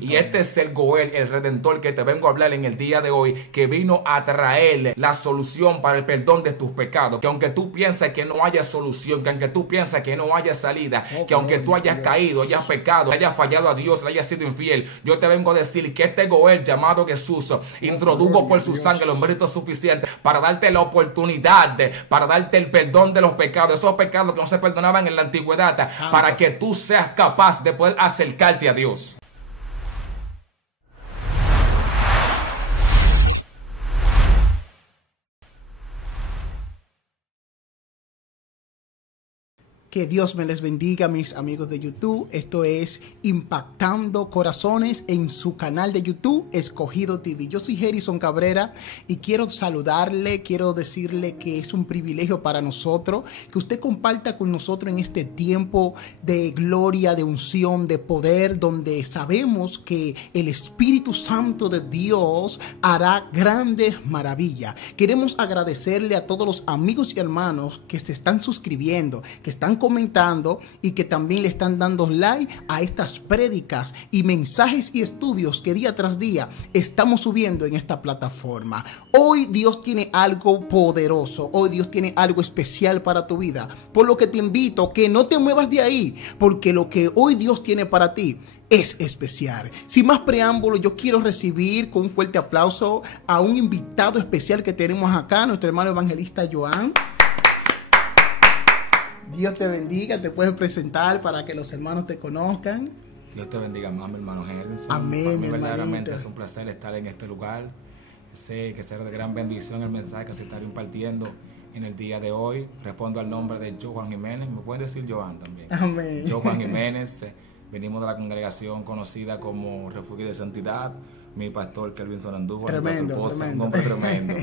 Y este es el Goel, el Redentor, que te vengo a hablar en el día de hoy, que vino a traerle la solución para el perdón de tus pecados. Que aunque tú pienses que no haya solución, que aunque tú pienses que no haya salida, que aunque tú hayas caído, hayas pecado, hayas fallado a Dios, le hayas sido infiel, yo te vengo a decir que este Goel llamado Jesús introdujo por su sangre los méritos suficientes para darte la oportunidad, para darte el perdón de los pecados, esos pecados que no se perdonaban en la antigüedad, para que tú seas capaz de poder acercarte a Dios. Que Dios me les bendiga, mis amigos de YouTube. Esto es Impactando Corazones en su canal de YouTube, Escogido TV. Yo soy Jerison Cabrera y quiero saludarle, quiero decirle que es un privilegio para nosotros que usted comparta con nosotros en este tiempo de gloria, de unción, de poder, donde sabemos que el Espíritu Santo de Dios hará grandes maravillas. Queremos agradecerle a todos los amigos y hermanos que se están suscribiendo, que están comentando y que también le están dando like a estas prédicas y mensajes y estudios que día tras día estamos subiendo en esta plataforma. Hoy Dios tiene algo poderoso, hoy Dios tiene algo especial para tu vida, por lo que te invito a que no te muevas de ahí, porque lo que hoy Dios tiene para ti es especial. Sin más preámbulo, yo quiero recibir con un fuerte aplauso a un invitado especial que tenemos acá, nuestro hermano evangelista Joan. Dios te bendiga, te puedes presentar para que los hermanos te conozcan. Dios te bendiga más, mi hermano Jerison. Amén, Para mí mi verdaderamente hermanito. es un placer estar en este lugar. Sé que será de gran bendición el mensaje que se estará impartiendo en el día de hoy. Respondo al nombre de Joan Jiménez. Me pueden decir Joan también. Amén. Joan Jiménez. Venimos de la congregación conocida como Refugio de Santidad. Mi pastor Kelvin Andújar, Tremendo, junto a su esposa, tremendo. un hombre tremendo,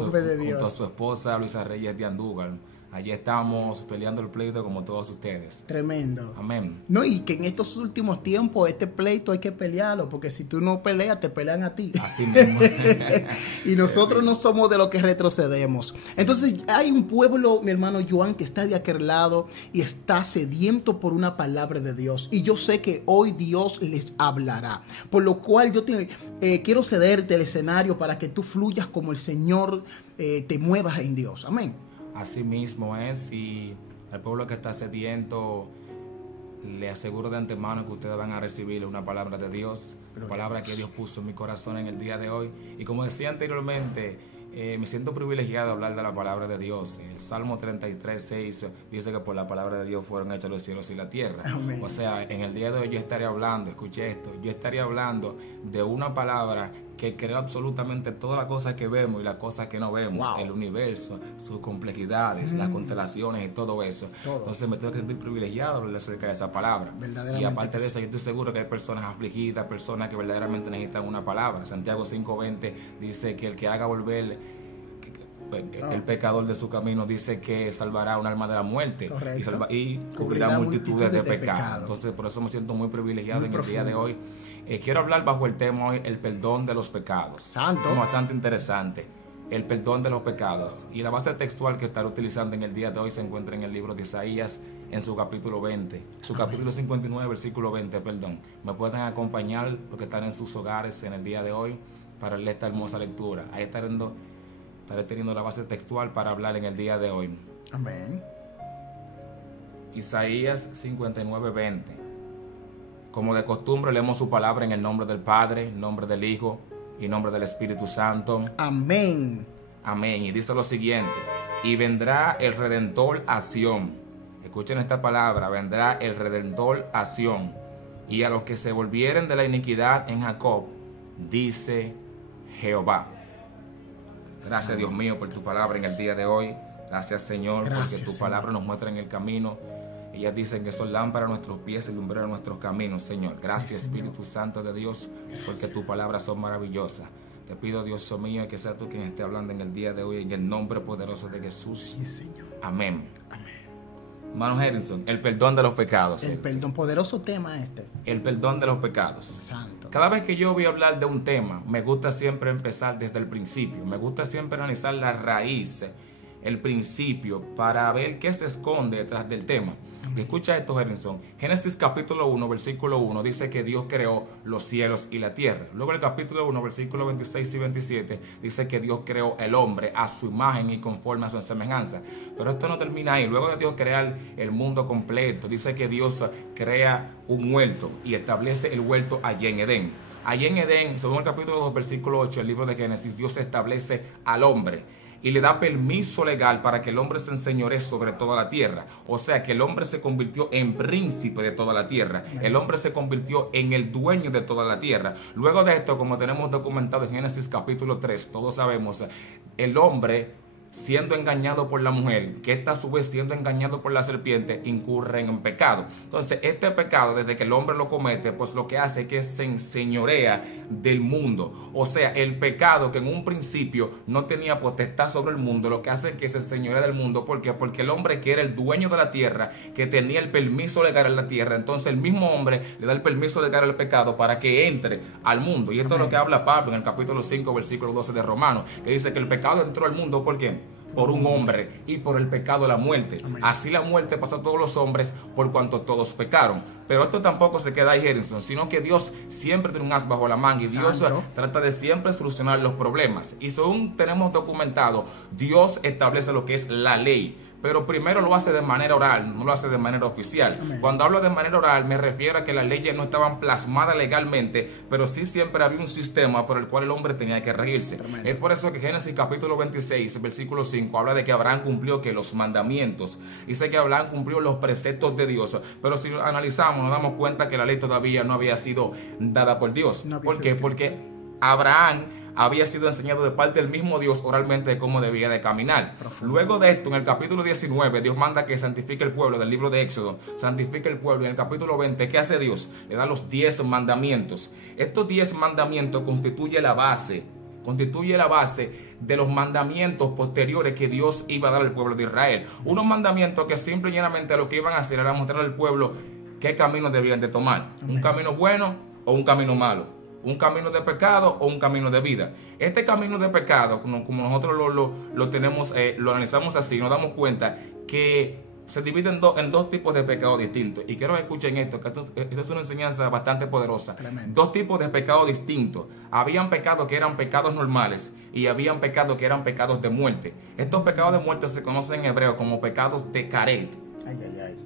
Hombre de Dios. junto a su esposa Luisa Reyes de Andújar. Allí estamos peleando el pleito como todos ustedes. Tremendo. Amén. No, y que en estos últimos tiempos este pleito hay que pelearlo, porque si tú no peleas, te pelean a ti. Así mismo. Y nosotros no somos de los que retrocedemos. Entonces hay un pueblo, mi hermano Joan, que está de aquel lado y está sediento por una palabra de Dios. Y yo sé que hoy Dios les hablará. Por lo cual yo quiero cederte el escenario para que tú fluyas como el Señor te muevas en Dios. Amén. Así mismo es, y al pueblo que está sediento, le aseguro de antemano que ustedes van a recibir una palabra de Dios, una palabra que Dios puso en mi corazón en el día de hoy. Y como decía anteriormente, me siento privilegiado de hablar de la palabra de Dios. El Salmo 33:6 dice que por la palabra de Dios fueron hechos los cielos y la tierra. Amén. O sea, en el día de hoy yo estaré hablando, escuche esto, yo estaría hablando de una palabra que creó absolutamente todas las cosas que vemos y las cosas que no vemos, Wow. el universo, sus complejidades, las constelaciones y todo eso. Todo. Entonces me tengo que sentir privilegiado de hablar acerca de esa palabra. Verdaderamente Y aparte que de eso, yo estoy seguro que hay personas afligidas, personas que verdaderamente necesitan una palabra. Santiago 5:20 dice que el que haga volver el pecador de su camino, dice que salvará un alma de la muerte. Correcto. Y cubrirá multitudes de pecados. Entonces por eso me siento muy privilegiado Muy en el día de hoy. Quiero hablar bajo el tema hoy, el perdón de los pecados. Santo. Bastante interesante. El perdón de los pecados. Y la base textual que estaré utilizando en el día de hoy se encuentra en el libro de Isaías, en su capítulo 20. Su capítulo 59, versículo 20, perdón. Me pueden acompañar los que están en sus hogares en el día de hoy para leer esta hermosa lectura. Ahí estaré teniendo la base textual para hablar en el día de hoy. Amén. Isaías 59:20. Como de costumbre leemos su palabra en el nombre del Padre, en nombre del Hijo y en nombre del Espíritu Santo. Amén. Amén. Y dice lo siguiente: y vendrá el Redentor a Sión. Escuchen esta palabra: vendrá el Redentor a Sión. Y a los que se volvieren de la iniquidad en Jacob, dice Jehová. Gracias, Dios mío, por tu palabra en el día de hoy. Gracias, Señor, Gracias, porque tu Señor. palabra nos muestra en el camino. Ellas dicen que son lámparas a nuestros pies y lumbrera a nuestros caminos, Señor. Gracias, Sí, Señor. Espíritu Santo de Dios, porque tus palabras son maravillosas. Te pido, Dios mío, que sea tú quien esté hablando en el día de hoy, en el nombre poderoso de Jesús. Sí, Señor. Amén. Amén. Hermano Harrison, el perdón de los pecados. El perdón, poderoso tema este. El perdón de los pecados. Santo. Cada vez que yo voy a hablar de un tema, me gusta siempre empezar desde el principio. Me gusta siempre analizar la raíz, el principio, para ver qué se esconde detrás del tema. Y escucha esto, Gerson. Génesis capítulo 1, versículo 1 dice que Dios creó los cielos y la tierra. Luego el capítulo 1, versículo 26 y 27 dice que Dios creó el hombre a su imagen y conforme a su semejanza. Pero esto no termina ahí. Luego de Dios crear el mundo completo, dice que Dios crea un huerto y establece el huerto allí en Edén. Allí en Edén, según el capítulo 2, versículo 8, el libro de Génesis, Dios establece al hombre y le da permiso legal para que el hombre se enseñoree sobre toda la tierra. O sea que el hombre se convirtió en príncipe de toda la tierra. El hombre se convirtió en el dueño de toda la tierra. Luego de esto, como tenemos documentado en Génesis capítulo 3, todos sabemos, el hombre, siendo engañado por la mujer, que está a su vez siendo engañado por la serpiente, incurren en pecado. Entonces, este pecado, desde que el hombre lo comete, pues lo que hace es que se enseñorea del mundo. O sea, el pecado que en un principio no tenía potestad sobre el mundo, lo que hace es que se enseñorea del mundo. ¿Por qué? Porque el hombre que era el dueño de la tierra, que tenía el permiso legal en la tierra, entonces el mismo hombre le da el permiso legal al pecado para que entre al mundo. Y esto es lo que habla Pablo en el capítulo 5, versículo 12 de Romanos, que dice que el pecado entró al mundo, ¿por qué? Por un hombre, y por el pecado la muerte. Amén. Así la muerte pasó a todos los hombres por cuanto todos pecaron. Pero esto tampoco se queda ahí, Gerson, sino que Dios siempre tiene un as bajo la manga y Dios trata de siempre solucionar los problemas. Y según tenemos documentado, Dios establece lo que es la ley. Pero primero lo hace de manera oral, no lo hace de manera oficial. Amén. Cuando hablo de manera oral me refiero a que las leyes no estaban plasmadas legalmente, pero sí siempre había un sistema por el cual el hombre tenía que regirse. Tremendo. Es por eso que Génesis capítulo 26, versículo 5, habla de que Abraham cumplió que los mandamientos. Dice que Abraham cumplió los preceptos de Dios. Pero si analizamos, nos damos cuenta que la ley todavía no había sido dada por Dios. No, ¿por qué? Porque Abraham había sido enseñado de parte del mismo Dios oralmente de cómo debía de caminar. Profundo. Luego de esto, en el capítulo 19, Dios manda que santifique el pueblo, del libro de Éxodo, santifique el pueblo. Y en el capítulo 20, ¿qué hace Dios? Le da los 10 mandamientos. Estos 10 mandamientos constituye la base de los mandamientos posteriores que Dios iba a dar al pueblo de Israel. Unos mandamientos que simple y llanamente lo que iban a hacer era mostrar al pueblo qué camino debían de tomar. Amén. Un camino bueno o un camino malo. Un camino de pecado o un camino de vida. Este camino de pecado, como nosotros lo tenemos, lo analizamos así, nos damos cuenta que se divide en dos tipos de pecados distintos. Y quiero que escuchen esto, que esto es una enseñanza bastante poderosa. Tremendo. Dos tipos de pecados distintos. Habían pecados que eran pecados normales y habían pecados que eran pecados de muerte. Estos pecados de muerte se conocen en hebreo como pecados de caret.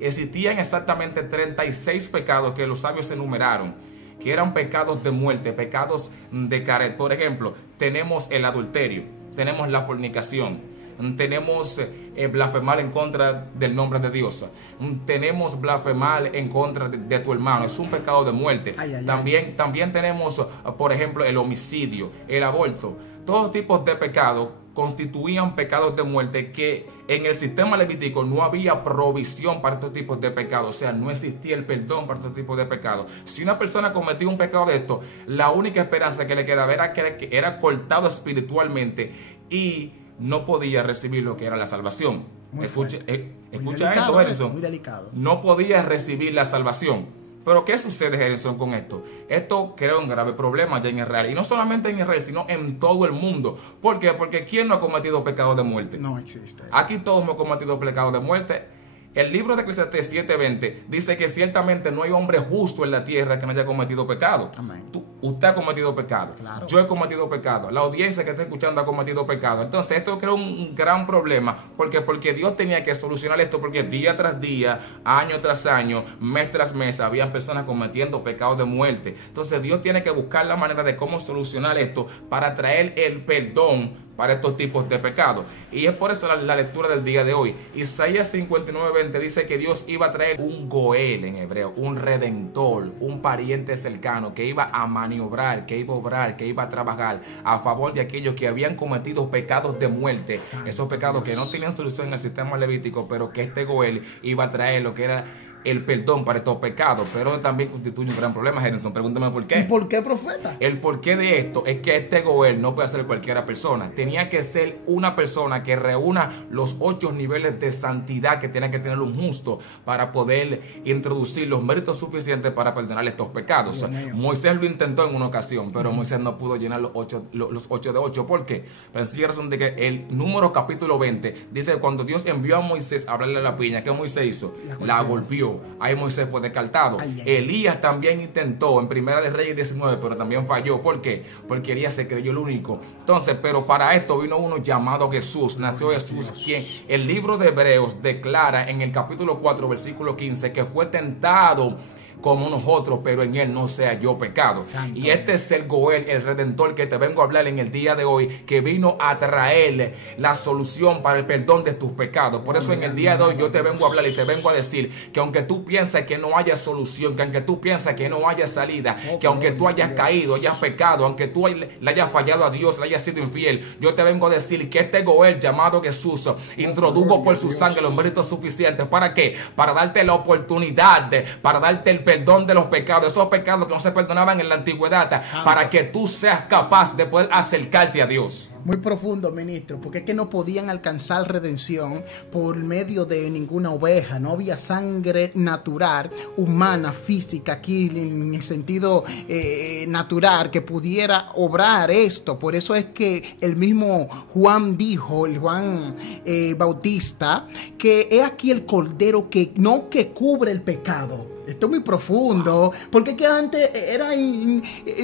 Existían exactamente 36 pecados que los sabios enumeraron, que eran pecados de muerte, pecados de caret. Por ejemplo, tenemos el adulterio, tenemos la fornicación, tenemos blasfemar en contra del nombre de Dios, tenemos blasfemar en contra de tu hermano, es un pecado de muerte. También tenemos, por ejemplo, el homicidio, el aborto. Todos tipos de pecados constituían pecados de muerte que en el sistema levítico no había provisión para estos tipos de pecados. O sea, no existía el perdón para estos tipos de pecados. Si una persona cometía un pecado de esto, la única esperanza que le quedaba era que era cortado espiritualmente y no podía recibir lo que era la salvación. Escucha esto, Gerson. Muy delicado. No podía recibir la salvación. Pero ¿qué sucede, Gerson, con esto? Esto crea un grave problema ya en Israel. Y no solamente en Israel, sino en todo el mundo. ¿Por qué? Porque ¿quién no ha cometido pecado de muerte? No existe. Aquí todos hemos cometido pecado de muerte. El libro de Eclesiastés 7:20 dice que ciertamente no hay hombre justo en la tierra que no haya cometido pecado. Amén. Usted ha cometido pecado. Claro. Yo he cometido pecado. La audiencia que está escuchando ha cometido pecado. Entonces esto crea un gran problema. Porque Dios tenía que solucionar esto. Porque día tras día, año tras año, mes tras mes, habían personas cometiendo pecados de muerte. Entonces Dios tiene que buscar la manera de cómo solucionar esto para traer el perdón para estos tipos de pecados. Y es por eso la lectura del día de hoy. Isaías 59:20 dice que Dios iba a traer un goel en hebreo, un redentor, un pariente cercano que iba a maniobrar, que iba a obrar, que iba a trabajar a favor de aquellos que habían cometido pecados de muerte. Santo esos pecados Dios, que no tenían solución en el sistema levítico, pero que este goel iba a traer lo que era el perdón para estos pecados, pero también constituye un gran problema, Gerson. Pregúntame por qué. ¿Y por qué, profeta? El porqué de esto es que este Goel no puede ser cualquiera persona. Tenía que ser una persona que reúna los 8 niveles de santidad que tiene que tener un justo para poder introducir los méritos suficientes para perdonar estos pecados. Moisés lo intentó en una ocasión, pero Moisés no pudo llenar los 8 de 8. ¿Por qué? La sencilla razón de que el Número capítulo 20 dice que cuando Dios envió a Moisés a hablarle a la piña, ¿qué Moisés hizo? La golpeó. Ahí Moisés fue descartado. Elías también intentó en Primera de Reyes 19, pero también falló. ¿Por qué? Porque Elías se creyó el único. Entonces, pero para esto vino uno llamado Jesús. Nació Jesús, quien el libro de Hebreos declara en el capítulo 4, versículo 15, que fue tentado como nosotros, pero en él no se halló pecado. Santo. Y este es el Goel, el Redentor, que te vengo a hablar en el día de hoy, que vino a traer la solución para el perdón de tus pecados. Por eso en el día de hoy yo te vengo a hablar y te vengo a decir que aunque tú piensas que no haya solución, que aunque tú piensas que no haya salida, que aunque tú hayas caído, hayas pecado, aunque tú le hayas fallado a Dios, le hayas sido infiel, yo te vengo a decir que este Goel llamado Jesús introdujo por su sangre los méritos suficientes. ¿Para qué? Para darte la oportunidad, para darte el perdón de los pecados, esos pecados que no se perdonaban en la antigüedad, Santo, para que tú seas capaz de poder acercarte a Dios. Muy profundo, ministro, porque es que no podían alcanzar redención por medio de ninguna oveja. No había sangre natural, humana, física, aquí en el sentido natural, que pudiera obrar esto. Por eso es que el mismo Juan dijo, el Juan Bautista, que he aquí el cordero que cubre el pecado. Esto es muy profundo, porque que antes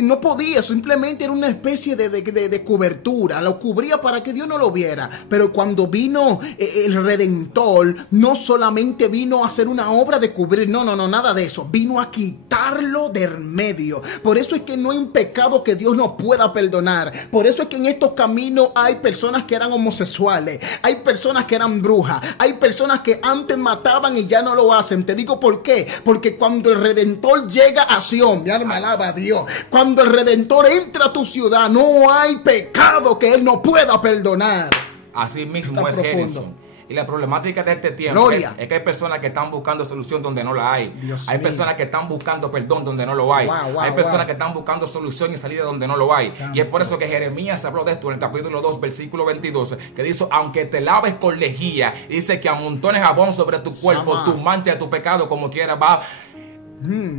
no podía, simplemente era una especie de cobertura, lo cubría para que Dios no lo viera. Pero cuando vino el Redentor, no solamente vino a hacer una obra de cubrir, no, nada de eso, vino a quitarlo del medio. Por eso es que no hay un pecado que Dios no pueda perdonar. Por eso es que en estos caminos hay personas que eran homosexuales, hay personas que eran brujas, hay personas que antes mataban y ya no lo hacen. Te digo por qué, porque cuando el Redentor llega a Sion, mi alma alaba a Dios, cuando el Redentor entra a tu ciudad, no hay pecado que Él no pueda perdonar. Así mismo es, Gerson. Y la problemática de este tiempo es que hay personas que están buscando solución donde no la hay. Hay personas que están buscando perdón donde no lo hay. Hay personas que están buscando solución y salida donde no lo hay. Santo. Y es por eso que Jeremías habló de esto en el capítulo 2, versículo 22, que dice, aunque te laves con lejía, dice que amontones jabón sobre tu cuerpo, tu mancha de tu pecado como quiera va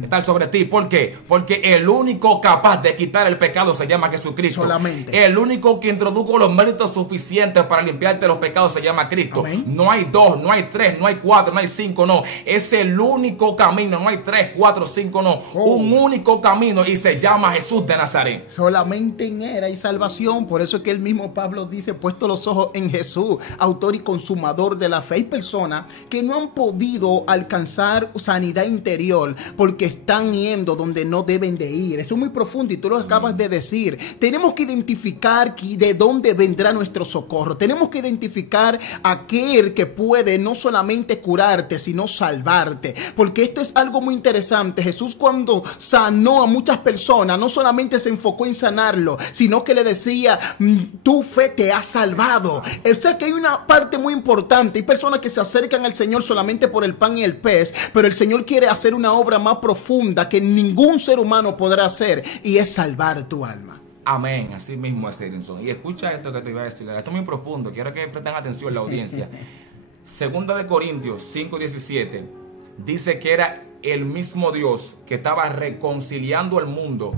estar sobre ti. ¿Por qué? Porque el único capaz de quitar el pecado se llama Jesucristo. Solamente. El único que introdujo los méritos suficientes para limpiarte los pecados se llama Cristo. Amén. No hay 2, no hay 3, no hay 4, no hay 5, no. Es el único camino. No hay 3, 4, 5, no. Un único camino y se llama Jesús de Nazaret. Solamente en Él hay salvación. Por eso es que el mismo Pablo dice, puesto los ojos en Jesús, autor y consumador de la fe. Hay personas que no han podido alcanzar sanidad interior porque están yendo donde no deben de ir. Eso es muy profundo y tú lo acabas de decir. Tenemos que identificar de dónde vendrá nuestro socorro. Tenemos que identificar aquel que puede no solamente curarte, sino salvarte. Porque esto es algo muy interesante. Jesús, cuando sanó a muchas personas, no solamente se enfocó en sanarlo, sino que le decía, tu fe te ha salvado. O sea que hay una parte muy importante. Hay personas que se acercan al Señor solamente por el pan y el pez, pero el Señor quiere hacer una obra más profunda que ningún ser humano podrá hacer, y es salvar tu alma. Amén, así mismo es, Edinson. Y escucha esto que te iba a decir, esto es muy profundo, quiero que presten atención la audiencia. Segunda de Corintios 5:17 dice que era el mismo Dios que estaba reconciliando al mundo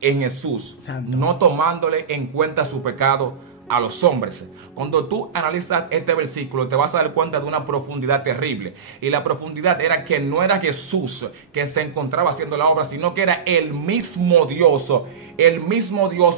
en Jesús, Santo, no tomándole en cuenta su pecado a los hombres. Cuando tú analizas este versículo te vas a dar cuenta de una profundidad terrible, y la profundidad era que no era Jesús que se encontraba haciendo la obra, sino que era el mismo Dios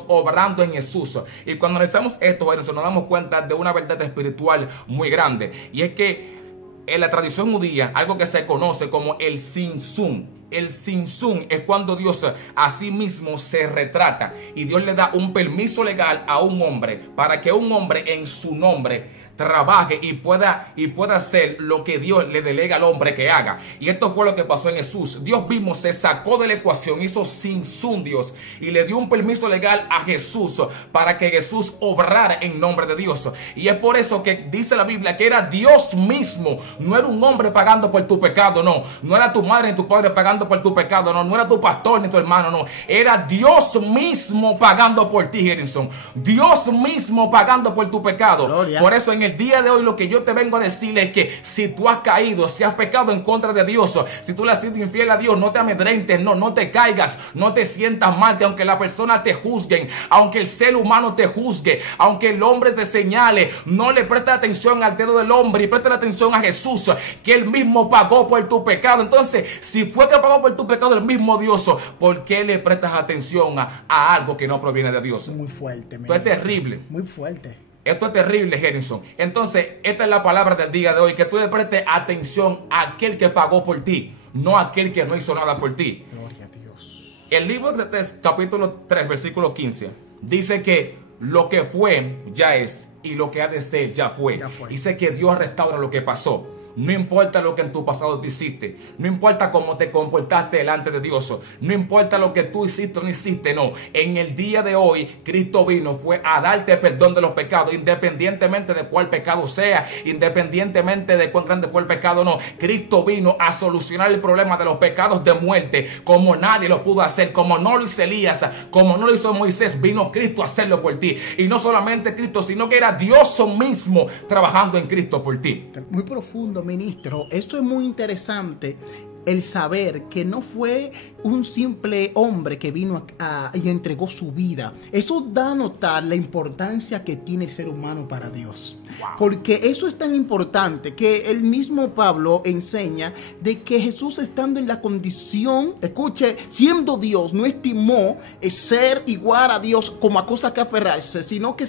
obrando en Jesús. Y cuando analizamos esto, nos damos cuenta de una verdad espiritual muy grande, y es que en la tradición judía, algo que se conoce como el Simsum. El Simsum es cuando Dios a sí mismo se retrata y Dios le da un permiso legal a un hombre para que un hombre en su nombre trabaje y pueda hacer lo que Dios le delega al hombre que haga. Y esto fue lo que pasó en Jesús. Dios mismo se sacó de la ecuación, hizo sin Dios y le dio un permiso legal a Jesús para que Jesús obrara en nombre de Dios. Y es por eso que dice la Biblia que era Dios mismo, no era un hombre pagando por tu pecado, no era tu madre ni tu padre pagando por tu pecado, no era tu pastor ni tu hermano, no, era Dios mismo pagando por ti, Harrison. Dios mismo pagando por tu pecado. Gloria. Por eso en el día de hoy lo que yo te vengo a decir es que si tú has caído, si has pecado en contra de Dios, si tú le has sido infiel a Dios, no te amedrentes, no te caigas, no te sientas mal, que aunque la persona te juzguen, aunque el ser humano te juzgue, aunque el hombre te señale, no le prestes atención al dedo del hombre y presta atención a Jesús, que él mismo pagó por tu pecado. Entonces, si fue que pagó por tu pecado el mismo Dios, ¿por qué le prestas atención a algo que no proviene de Dios? Muy fuerte. Esto es terrible. Muy fuerte. Esto es terrible, Harrison. Entonces, esta es la palabra del día de hoy, que tú le prestes atención a aquel que pagó por ti, no a aquel que no hizo nada por ti. Gloria a Dios. El libro de Eclesiastés, capítulo 3, versículo 15, dice que lo que fue ya es y lo que ha de ser ya fue. Dice que Dios restaura lo que pasó. No importa lo que en tu pasado te hiciste, no importa cómo te comportaste delante de Dios, no importa lo que tú hiciste o no hiciste, no. En el día de hoy, Cristo fue a darte perdón de los pecados, independientemente de cuál pecado sea, independientemente de cuán grande fue el pecado, no. Cristo vino a solucionar el problema de los pecados de muerte, como nadie lo pudo hacer, como no lo hizo Elías, como no lo hizo Moisés, vino Cristo a hacerlo por ti. Y no solamente Cristo, sino que era Dios mismo trabajando en Cristo por ti. Muy profundo, ministro. Esto es muy interesante, el saber que no fue un simple hombre que vino y entregó su vida. Eso da a notar la importancia que tiene el ser humano para Dios. Wow. Porque eso es tan importante que el mismo Pablo enseña de que Jesús, estando en la condición, escuche, siendo Dios, no estimó ser igual a Dios como a cosa que aferrarse, sino que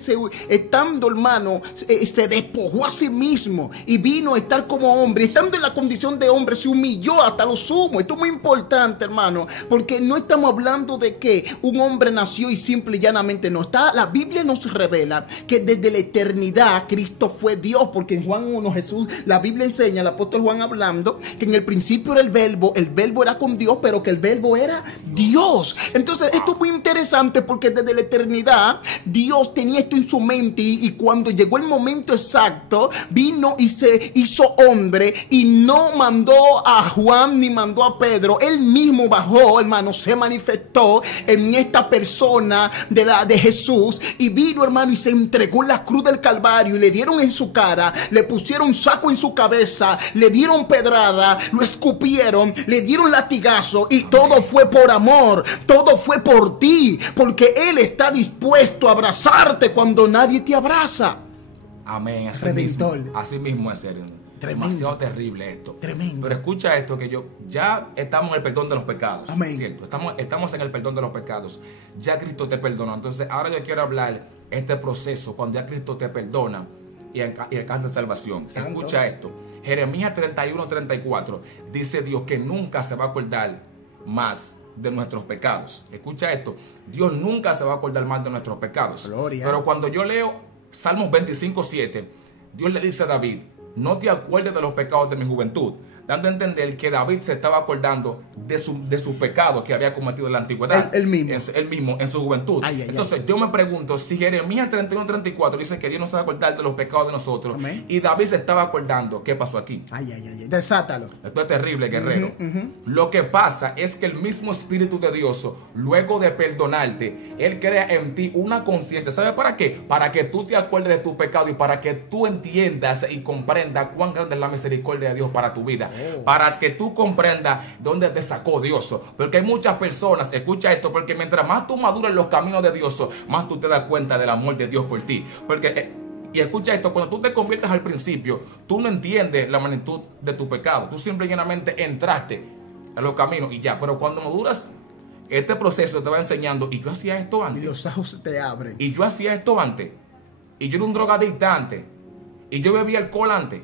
estando, hermano, se despojó a sí mismo y vino a estar como hombre. Estando en la condición de hombre, se humilló hasta lo sumo. Esto es muy importante, hermano, porque no estamos hablando de que un hombre nació y simple y llanamente no está. La Biblia nos revela que desde la eternidad Cristo fue Dios, porque en Juan 1 Jesús, la Biblia enseña, el apóstol Juan hablando, que en el principio era el verbo era con Dios, pero que el verbo era Dios. Entonces esto es muy interesante, porque desde la eternidad Dios tenía esto en su mente, y cuando llegó el momento exacto, vino y se hizo hombre, y no mandó a Juan ni mandó a Pedro. Él mismo bajó, hermano, se manifestó en esta persona de Jesús, y vino, hermano, y se entregó en la cruz del Calvario, y le dieron en su cara, le pusieron saco en su cabeza, le dieron pedrada, lo escupieron, le dieron latigazo, y todo fue por amor, todo fue por ti, porque Él está dispuesto a abrazarte cuando nadie te abraza. Amén. Así mismo es, serio. Tremendo. Demasiado terrible esto. Tremendo. Pero escucha esto, que ya estamos en el perdón de los pecados. Amén. ¿Cierto? Estamos en el perdón de los pecados. Ya Cristo te perdonó. Entonces ahora yo quiero hablar este proceso cuando ya Cristo te perdona y alcanza salvación. Escucha esto. Jeremías 31:34 dice Dios que nunca se va a acordar más de nuestros pecados. Escucha esto. Dios nunca se va a acordar más de nuestros pecados. Gloria. Pero cuando yo leo Salmos 25:7, Dios le dice a David: no te acuerdes de los pecados de mi juventud, dando a entender que David se estaba acordando de sus pecados que había cometido en la antigüedad. Él mismo en su juventud. Entonces yo me pregunto, si Jeremías 31:34 dice que Dios no se va a acordar de los pecados de nosotros, y David se estaba acordando, ¿qué pasó aquí? Desátalo. Esto es terrible, guerrero. Lo que pasa es que el mismo Espíritu de Dios, luego de perdonarte, Él crea en ti una conciencia. ¿Sabe para qué? Para que tú te acuerdes de tu pecado y para que tú entiendas y comprendas cuán grande es la misericordia de Dios para tu vida. Para que tú comprendas dónde te sacó Dios. Porque hay muchas personas, escucha esto, porque mientras más tú maduras los caminos de Dios, más tú te das cuenta del amor de Dios por ti. Y escucha esto, cuando tú te conviertes al principio, tú no entiendes la magnitud de tu pecado. Tú simplemente entraste a los caminos y ya. Pero cuando maduras, este proceso te va enseñando, y yo hacía esto antes. Y los ojos se te abren. Y yo hacía esto antes. Y yo era un drogadicto antes. Y yo bebía alcohol antes.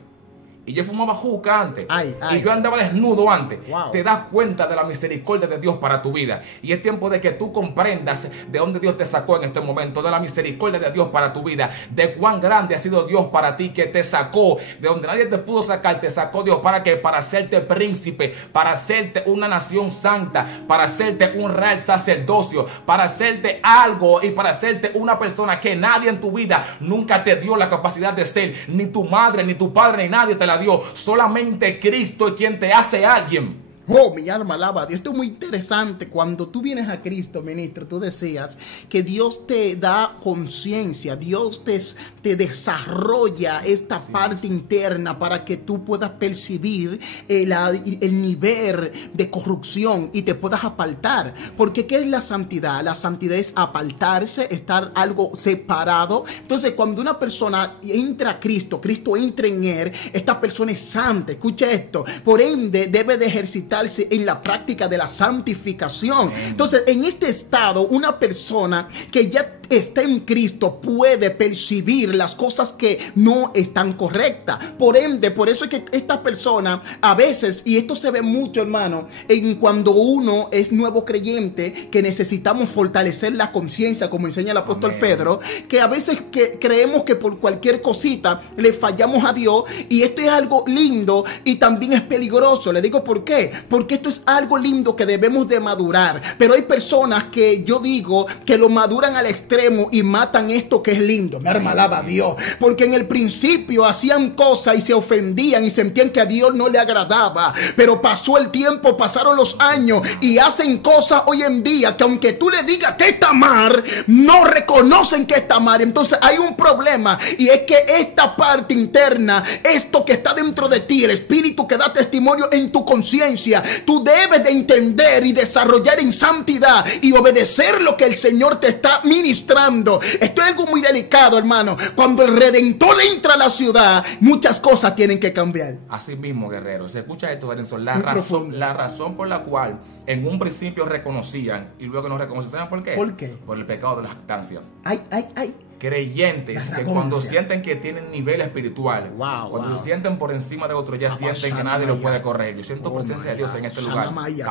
y yo fumaba juca antes, Ay. y yo andaba desnudo antes, Wow. te das cuenta de la misericordia de Dios para tu vida. Y es tiempo de que tú comprendas de dónde Dios te sacó en este momento, de la misericordia de Dios para tu vida, de cuán grande ha sido Dios para ti, que te sacó de donde nadie te pudo sacar. Te sacó Dios para que, para hacerte príncipe, para hacerte una nación santa, para hacerte un real sacerdocio, para hacerte algo y para hacerte una persona que nadie en tu vida nunca te dio la capacidad de ser, ni tu madre, ni tu padre, ni nadie te la dio. Solamente Cristo es quien te hace alguien. Oh, mi alma alaba a Dios. Esto es muy interesante. Cuando tú vienes a Cristo, ministro, tú decías que Dios te da conciencia, Dios te desarrolla esta parte interna para que tú puedas percibir el nivel de corrupción y te puedas apartar. Porque ¿qué es la santidad? La santidad es apartarse, estar algo separado. Entonces, cuando una persona entra a Cristo, Cristo entra en él, esta persona es santa. Escucha esto. Por ende, debe de ejercitar en la práctica de la santificación. Entonces, en este estado, una persona que ya está en Cristo puede percibir las cosas que no están correctas. Por ende, por eso es que esta persona a veces, y esto se ve mucho, hermano, en cuando uno es nuevo creyente, que necesitamos fortalecer la conciencia, como enseña el apóstol Pedro, que a veces creemos que por cualquier cosita le fallamos a Dios, y esto es algo lindo y también es peligroso. Le digo por qué. Porque esto es algo lindo que debemos de madurar. Pero hay personas que yo digo que lo maduran al extremo y matan esto que es lindo. Mi alma alaba a Dios. Porque en el principio hacían cosas y se ofendían y sentían que a Dios no le agradaba. Pero pasó el tiempo, pasaron los años y hacen cosas hoy en día que aunque tú le digas que está mal, no reconocen que está mal. Entonces hay un problema, y es que esta parte interna, esto que está dentro de ti, el espíritu que da testimonio en tu conciencia, tú debes de entender y desarrollar en santidad y obedecer lo que el Señor te está ministrando. Esto es algo muy delicado, hermano. Cuando el Redentor entra a la ciudad, muchas cosas tienen que cambiar. Así mismo, guerrero. Se escucha esto, Edison. La razón por la cual en un principio reconocían y luego no reconocen, ¿saben por qué? ¿Por qué? Por el pecado de la jactancia. Ay. Creyentes que cuando sienten que tienen nivel espiritual, cuando se sienten por encima de otros, ya sienten que nadie los puede corregir. Yo siento presencia de Dios en este lugar. Mi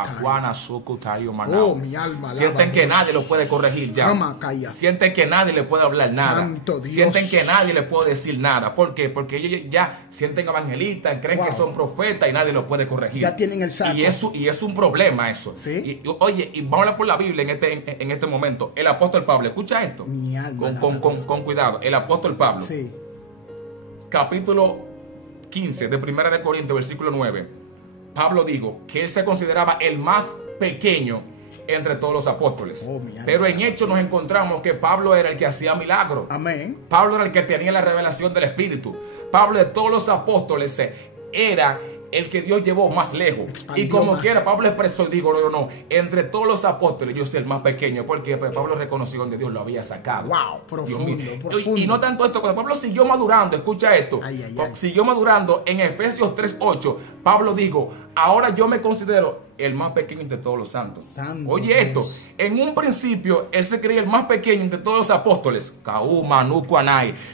alma. Sienten que nadie los puede corregir ya. Sienten que nadie les puede hablar nada. Sienten que nadie les puede decir nada. ¿Por qué? Porque ellos ya sienten evangelistas, creen que son profetas y nadie los puede corregir. Ya tienen el saco. Y es un problema eso. ¿Sí? Oye, y vamos a hablar por la Biblia en este momento. El apóstol Pablo, escucha esto. Mi alma. Con cuidado, el apóstol Pablo, sí. Capítulo 15 de 1 de Corintios, versículo 9. Pablo dijo que él se consideraba el más pequeño entre todos los apóstoles. Pero en Hechos nos encontramos que Pablo era el que hacía milagros. Amén. Pablo era el que tenía la revelación del Espíritu. Pablo, de todos los apóstoles, era el que Dios llevó más lejos. Expandió y como más. Quiera, Pablo expresó y dijo, no, entre todos los apóstoles yo soy el más pequeño, porque Pablo reconoció donde Dios lo había sacado. Wow, profundo. Y no tanto esto, cuando Pablo siguió madurando, escucha esto, siguió madurando en Efesios 3:8, Pablo dijo, ahora yo me considero el más pequeño entre todos los santos. Oye esto, en un principio él se creía el más pequeño entre todos los apóstoles,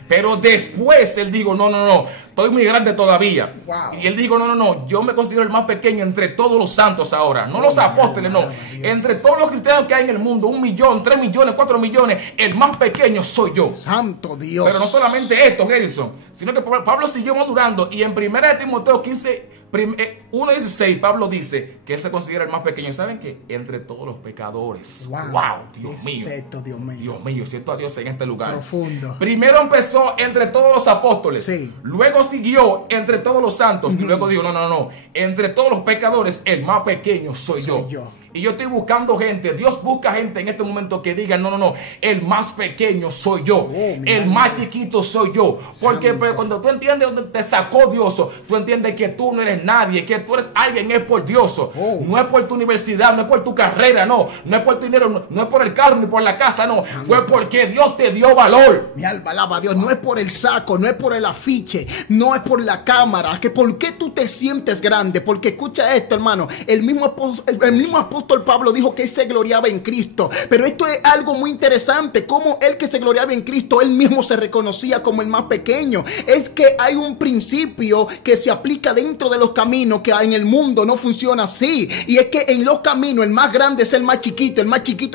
pero después él dijo, no, estoy muy grande todavía. Y él dijo, no, yo me considero el más pequeño entre todos los santos ahora, no los apóstoles, no, entre todos los cristianos que hay en el mundo, 1 millón, 3 millones, 4 millones, el más pequeño soy yo. Santo Dios. Pero no solamente esto, Gerson, sino que Pablo siguió madurando, y en 1 Timoteo 1:16 Pablo dice que él se considera el más pequeño. ¿Saben qué? Entre todos los pecadores. Dios mío, siento a Dios en este lugar. Profundo. Primero empezó entre todos los apóstoles. Sí. Luego siguió entre todos los santos. Y luego dijo, no, entre todos los pecadores el más pequeño soy yo. Y yo estoy buscando gente, Dios busca gente en este momento que diga, no, el más pequeño soy yo, el más chiquito soy yo. Porque cuando tú entiendes dónde te sacó Dios, tú entiendes que tú no eres nadie, que tú eres alguien, es por Dios. No es por tu universidad, no es por tu carrera, no es por tu dinero, no es por el carro ni por la casa, no. Fue porque Dios te dio valor. Mi alma alaba a Dios, no es por el saco, no es por el afiche, no es por la cámara, que por qué tú te sientes grande. Porque escucha esto, hermano, el mismo apóstol apóstol Pablo dijo que él se gloriaba en Cristo. Pero esto es algo muy interesante, como él que se gloriaba en Cristo, él mismo se reconocía como el más pequeño. Es que hay un principio que se aplica dentro de los caminos que en el mundo no funciona así. Y es que en los caminos el más grande es el más chiquito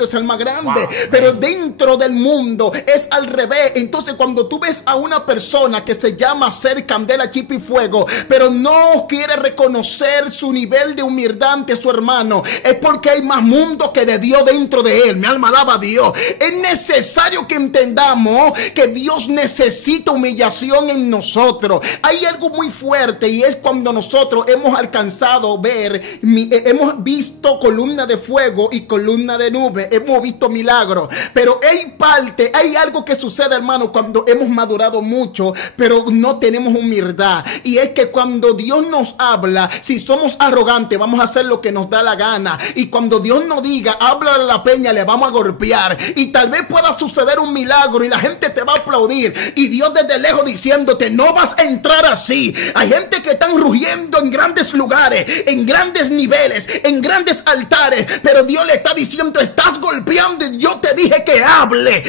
es el más grande. Wow. Pero dentro del mundo es al revés. Entonces cuando tú ves a una persona que se llama ser candela, chispa y fuego, pero no quiere reconocer su nivel de humildad ante su hermano, es porque hay más mundo que de Dios dentro de él. Mi alma alaba a Dios. Es necesario que entendamos que Dios necesita humillación en nosotros. Hay algo muy fuerte y es cuando nosotros hemos alcanzado ver, hemos visto columna de fuego y columna de nube, hemos visto milagros, pero hay algo que sucede, hermano, cuando hemos madurado mucho, pero no tenemos humildad. Y es que cuando Dios nos habla, si somos arrogantes, vamos a hacer lo que nos da la gana. Y cuando Dios nos diga, habla a la peña, le vamos a golpear. Y tal vez pueda suceder un milagro y la gente te va a aplaudir. Y Dios desde lejos diciéndote, no vas a entrar así. Hay gente que están rugiendo en grandes lugares, en grandes niveles, en grandes altares, pero Dios le está diciendo, estás golpeando y yo te dije que hable.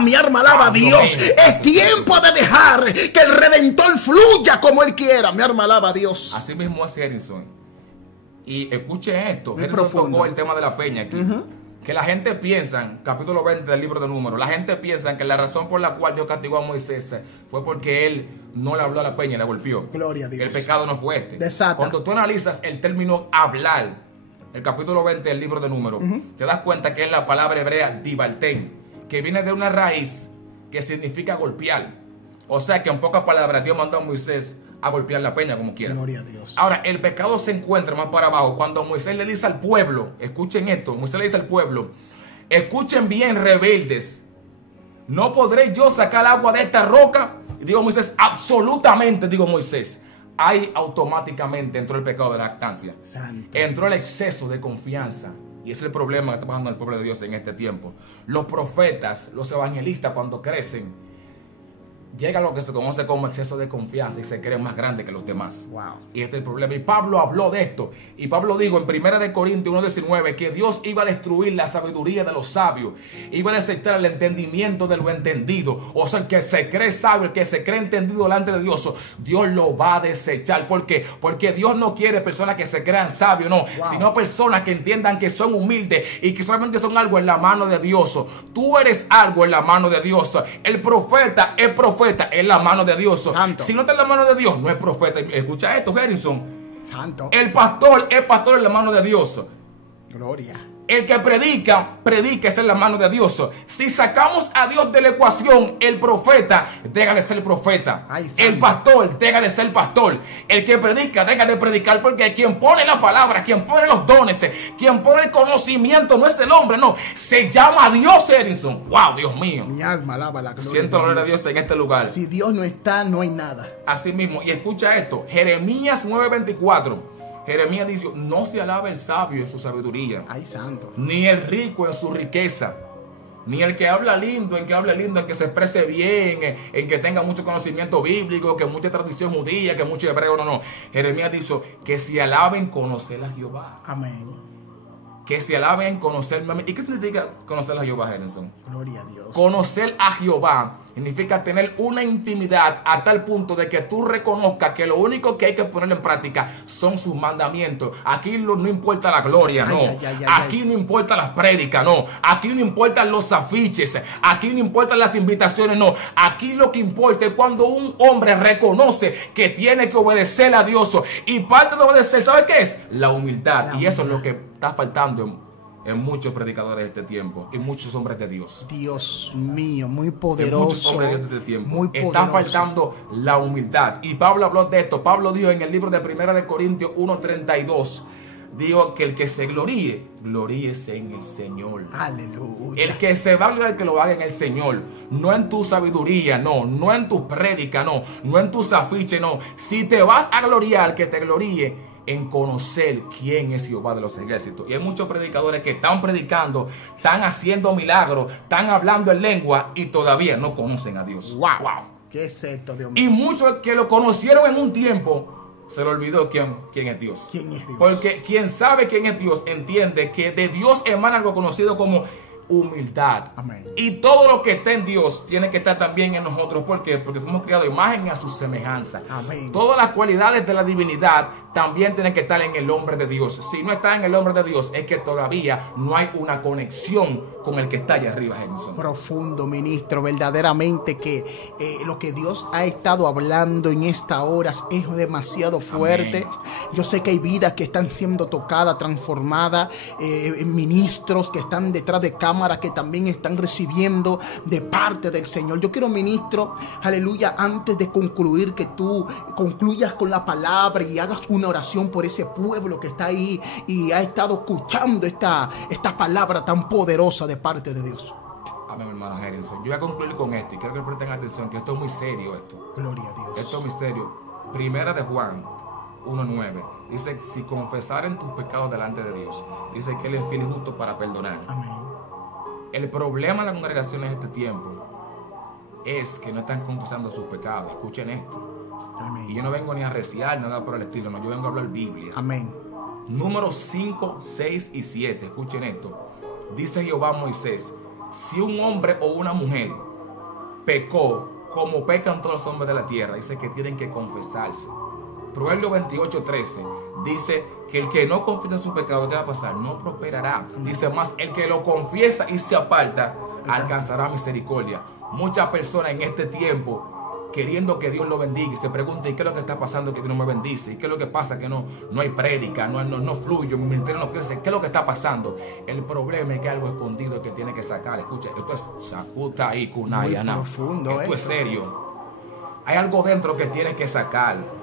Mi alma alaba a Dios. Es tiempo de dejar que el Redentor fluya como él quiera. Mi alma alaba a Dios. Así mismo es Harrison. Y escuche esto, Harrison tocó el tema de la peña aquí. Que la gente piensa, capítulo 20 del libro de Números, la gente piensa que la razón por la cual Dios castigó a Moisés fue porque él no le habló a la peña y la golpeó. Gloria a Dios. El pecado no fue este. Desata. Cuando tú analizas el término hablar, el capítulo 20 del libro de Números, te das cuenta que es la palabra hebrea dibaltén, que viene de una raíz que significa golpear. O sea que en pocas palabras Dios mandó a Moisés a golpear la peña como quiera. Gloria a Dios. Ahora, el pecado se encuentra más para abajo cuando Moisés le dice al pueblo, escuchen esto, Moisés le dice al pueblo, escuchen bien, rebeldes, ¿no podré yo sacar agua de esta roca? Y digo Moisés, absolutamente, digo Moisés. Ahí automáticamente entró el pecado de la jactancia. Santo entró el Dios. exceso de confianza. Y ese es el problema que está pasando el pueblo de Dios en este tiempo. Los profetas, los evangelistas, cuando crecen, llega a lo que se conoce como exceso de confianza y se creen más grandes que los demás. Wow. Y este es el problema. Y Pablo habló de esto. Y Pablo dijo en 1 Corintios 1:19 que Dios iba a destruir la sabiduría de los sabios. Iba a desechar el entendimiento de lo entendido. O sea, el que se cree sabio, el que se cree entendido delante de Dios, Dios lo va a desechar. ¿Por qué? Porque Dios no quiere personas que se crean sabios, no. Wow. Sino personas que entiendan que son humildes y que solamente son algo en la mano de Dios. Tú eres algo en la mano de Dios. El profeta es profeta en la mano de Dios. Santo. Si no está en la mano de Dios, no es profeta. Escucha esto, Harrison. Santo. El pastor es pastor en la mano de Dios. Gloria. El que predica es en la mano de Dios. Si sacamos a Dios de la ecuación, el profeta deja de ser profeta. Ay, el pastor deja de ser pastor. El que predica deja de predicar, porque quien pone la palabra, quien pone los dones, quien pone el conocimiento no es el hombre, no. Se llama Dios, Edison. Wow, Dios mío. Mi alma alaba la gloria. Siento la gloria de Dios en este lugar. Si Dios no está, no hay nada. Así mismo. Y escucha esto. Jeremías 9:24. Jeremías dice, no se alaba el sabio en su sabiduría. Ay, santo. Ni el rico en su riqueza. Ni el que habla lindo, en que se exprese bien, en que tenga mucho conocimiento bíblico, que mucha tradición judía, que mucho hebreo, no. Jeremías dice que se alaben conocer a Jehová. Amén. Que se alaben conocerme. ¿Y qué significa conocer a Jehová, Henderson? Gloria a Dios. Conocer a Jehová significa tener una intimidad a tal punto de que tú reconozcas que lo único que hay que poner en práctica son sus mandamientos. Aquí no importa la gloria, no. Aquí no importa las prédicas, no. Aquí no importan los afiches. Aquí no importan las invitaciones, no. Aquí lo que importa es cuando un hombre reconoce que tiene que obedecer a Dios. Y parte de obedecer, ¿sabe qué es? La humildad. Y eso es lo que está faltando en muchos predicadores de este tiempo y muchos hombres de Dios. Dios mío, muy poderoso. Muchos hombres de este tiempo. Muy poderoso. Está faltando la humildad. Y Pablo habló de esto. Pablo dijo en el libro de 1 Corintios 1:32. Dijo que el que se gloríe, gloríese en el Señor. Aleluya. El que se va a gloriar, que lo haga en el Señor. No en tu sabiduría, no. No en tus prédicas, no. No en tus afiches, no. Si te vas a gloriar, que te gloríe en conocer quién es Jehová de los ejércitos. Y hay muchos predicadores que están predicando, están haciendo milagros, están hablando en lengua y todavía no conocen a Dios. Wow. ¿Qué es esto, Dios mío? Y muchos que lo conocieron en un tiempo se le olvidó quién es Dios. ¿Quién es Dios? Porque quien sabe quién es Dios entiende que de Dios emana algo conocido como humildad. Amén. Y todo lo que está en Dios tiene que estar también en nosotros. ¿Por qué? Porque fuimos creados a imagen y a su semejanza. Amén. Todas las cualidades de la divinidad también tienen que estar en el hombre de Dios. Si no está en el hombre de Dios, es que todavía no hay una conexión con el que está allá arriba, Henson. Profundo, ministro, verdaderamente que lo que Dios ha estado hablando en estas horas es demasiado fuerte. Amén. Yo sé que hay vidas que están siendo tocadas, transformadas, ministros que están detrás de cámara que también están recibiendo de parte del Señor. Yo quiero, ministro, aleluya, antes de concluir, que tú concluyas con la palabra y hagas una oración por ese pueblo que está ahí y ha estado escuchando esta palabra tan poderosa de parte de Dios. Amén, hermano Harrison. Yo voy a concluir con esto y quiero que presten atención, que esto es muy serio. Gloria a Dios. Esto es misterio. Primera de Juan 1:9 dice: si confesaren tus pecados delante de Dios, dice que Él es fiel y justo para perdonar. Amén. El problema de las congregaciones en este tiempo es que no están confesando sus pecados. Escuchen esto. Amén. Y yo no vengo ni a reciar nada por el estilo, no, yo vengo a hablar Biblia. Amén. Números 5, 6 y 7. Escuchen esto. Dice Jehová a Moisés: si un hombre o una mujer pecó como pecan todos los hombres de la tierra, dice que tienen que confesarse. Proverbio 28:13 dice que el que no confiesa en su pecado, ¿qué va a pasar? No prosperará. Dice más, el que lo confiesa y se aparta alcanzará misericordia. Muchas personas en este tiempo queriendo que Dios lo bendiga y se preguntan: ¿y qué es lo que está pasando que Dios no me bendice? ¿Y qué es lo que pasa que no hay prédica, no fluye, mi ministerio no crece? ¿Qué es lo que está pasando? El problema es que hay algo escondido que tiene que sacar. Escucha, esto es Shakuta y Kunayana. Muy profundo, esto es serio. Hay algo dentro que tienes que sacar.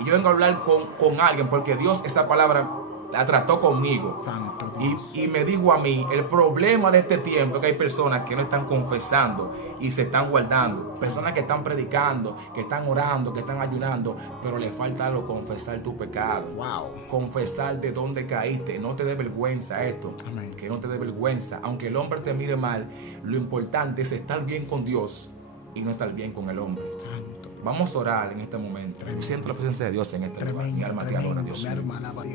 Y yo vengo a hablar con alguien porque Dios esa palabra la trató conmigo. Santo Dios. Y me dijo a mí: el problema de este tiempo es que hay personas que no están confesando y se están guardando. Personas que están predicando, que están orando, que están ayunando, pero le falta algo: confesar tu pecado. Wow. Confesar de dónde caíste. No te dé vergüenza esto. Amén. Que no te dé vergüenza. Aunque el hombre te mire mal, lo importante es estar bien con Dios y no estar bien con el hombre. Santo. Vamos a orar en este momento. Siento la presencia de Dios en este lugar. Mi alma te adora, Dios mío.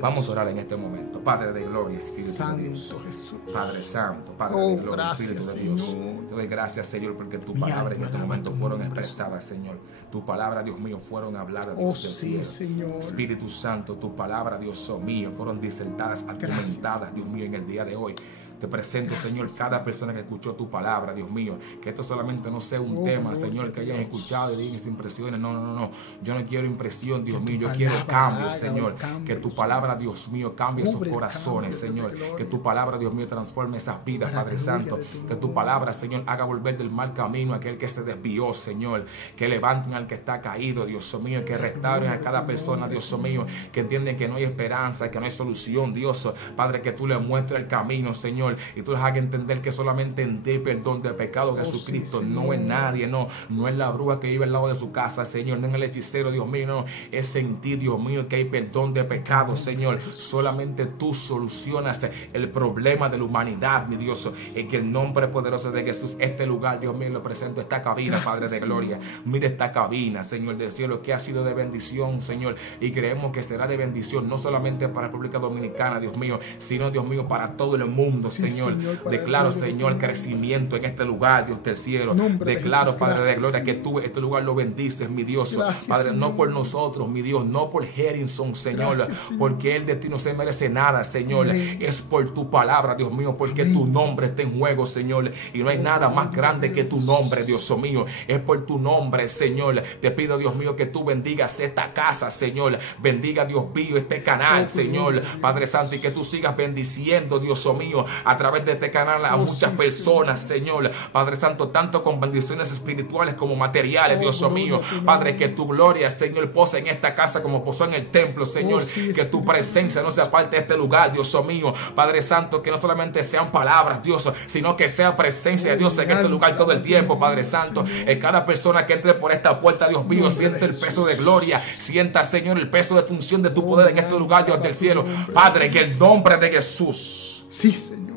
Vamos a orar en este momento. Padre de gloria, Espíritu de Dios. Jesús. Padre santo, Padre de gloria, gracias, Espíritu de Dios. Señor. Te doy gracias, Señor, porque tu Mi palabra en alma este alaba momento tu fueron nombre. expresadas, Señor. Tu palabra, Dios mío, fueron habladas, Oh, Dios del sí, cielo. Señor. Espíritu Santo, tu palabra, Dios mío, fueron disertadas, argumentadas, Dios mío, en el día de hoy. Te presento, gracias, Señor, cada persona que escuchó tu palabra, Dios mío. Que esto solamente no sea un tema, Señor, que hayan escuchado y digan impresiones. No. Yo no quiero impresión, Dios mío. Yo quiero cambio, Señor. Que tu palabra, Dios mío, cambie esos corazones, Señor. Que tu palabra, Dios mío, transforme esas vidas, Padre Santo. Que tu palabra, Señor, haga volver del mal camino a aquel que se desvió, Señor. Que levanten al que está caído, Dios mío. Que restauren a cada persona, Dios mío. Que entienden que no hay esperanza, que no hay solución, Dios. Padre, que tú le muestres el camino, Señor. Y tú les hagas entender que solamente en ti perdón de pecado. Jesucristo, sí, no es nadie, no es la bruja que vive al lado de su casa, Señor, no es el hechicero, Dios mío, no, es en ti, Dios mío, que hay perdón de pecado, Señor. Solamente tú solucionas el problema de la humanidad, mi Dios. En que el nombre poderoso de Jesús, este lugar, Dios mío, lo presento, esta cabina, gracias, Padre de gloria. Mira esta cabina, Señor del cielo, que ha sido de bendición, Señor, y creemos que será de bendición, no solamente para la República Dominicana, Dios mío, sino, Dios mío, para todo el mundo, sí, Señor. Declaro, Señor, crecimiento en este lugar, Dios del cielo. Declaro, Padre, gracias, de gloria, que tú este lugar lo bendices, mi Dios. Gracias, Padre, Señor. No por nosotros, mi Dios, no por Harrison, Señor, gracias, Señor, porque él de ti no se merece nada, Señor. Amén. Es por tu palabra, Dios mío, porque amén, tu nombre está en juego, Señor, y no hay nada más grande que tu nombre, Dios mío. Es por tu nombre, Señor. Te pido, Dios mío, que tú bendigas esta casa, Señor. Bendiga, Dios mío, este canal, Señor, Padre Santo, y que tú sigas bendiciendo, Dios mío, a través de este canal a muchas personas, Señor, Padre Santo, tanto con bendiciones espirituales como materiales, Dios mío, Padre, que tu gloria, Señor, posa en esta casa como posó en el templo, Señor, que tu presencia no se aparte de este lugar, Dios mío, Padre Santo, que no solamente sean palabras, Dios, sino que sea presencia de Dios en este lugar todo el tiempo, Padre Santo. En cada persona que entre por esta puerta, Dios mío, siente el peso de gloria, sienta, Señor, el peso de tu unción, de tu poder en este lugar, Dios del cielo, Padre, que el nombre de Jesús, sí, Señor.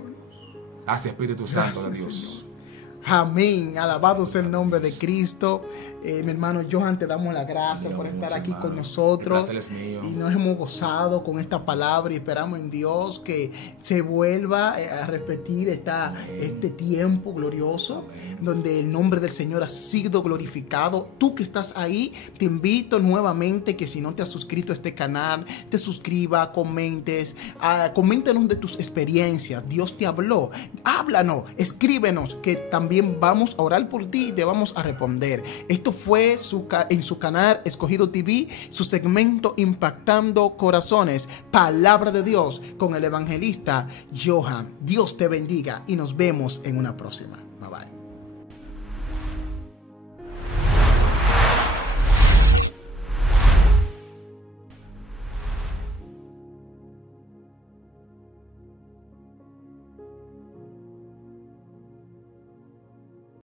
Gracias, Espíritu Santo, gracias, de Dios. Señor. Amén. Alabado sea el nombre de Cristo. Mi hermano Johan, te damos las gracias por estar aquí con nosotros. Y nos hemos gozado con esta palabra y esperamos en Dios que se vuelva a repetir este tiempo glorioso donde el nombre del Señor ha sido glorificado. Tú que estás ahí, te invito nuevamente que si no te has suscrito a este canal, te suscriba, coméntanos de tus experiencias. Dios te habló, háblanos, escríbenos, que también vamos a orar por ti y te vamos a responder. Esto fue en su canal Escogido TV, su segmento Impactando Corazones, Palabra de Dios con el evangelista Johan. Dios te bendiga y nos vemos en una próxima. Bye bye.